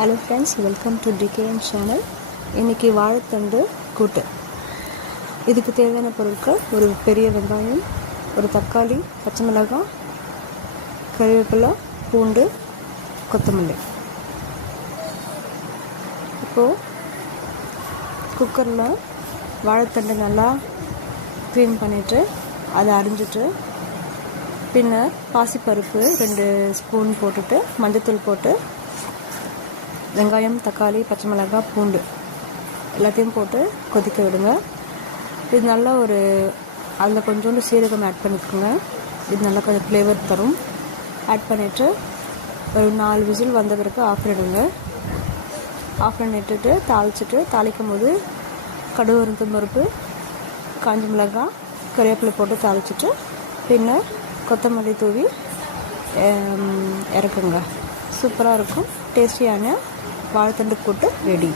Hello friends, welcome to TKN channel. இன்றைக்கி வாழைத்தண்டு கூட்டு. இதுக்கு தேவையான பொருட்கள்: ஒரு பெரிய வெங்காயம், ஒரு தக்காளி, பச்சை மிளகாய், கறிவேப்பிலை, பூண்டு, கொத்தமல்லி. இப்போது குக்கரில் வாழைத்தண்டு நல்லா க்ளீன் பண்ணிவிட்டு அதை அரிஞ்சிட்டு, பின்னர் பாசிப்பருப்பு 2 ஸ்பூன் போட்டுட்டு, மஞ்சத்தூள் போட்டு, வெங்காயம், தக்காளி, பச்சை மிளகாய், பூண்டு எல்லாத்தையும் போட்டு கொதிக்க விடுங்க. இது நல்லா அதில் கொஞ்சோண்டு சீரகம் ஆட் பண்ணிக்கோங்க. இது நல்லா கொஞ்சம் ஃப்ளேவர் தரும். ஆட் பண்ணிவிட்டு ஒரு 4 விசில் வந்த பிறகு ஆஃப் பண்ணிவிடுங்க. ஆஃப் பண்ணிவிட்டு தாளிக்கும் போது கடுகு, உளுத்தம் பருப்பு, காஞ்ச மிளகாய், கறிவேப்பிலை போட்டு தாளிச்சிட்டு, பின்னர் கொத்தமல்லி தூவி இறக்குங்க. சூப்பராக இருக்கும். டேஸ்டியான வாழைத்தண்டு கூட்டு ரெடி.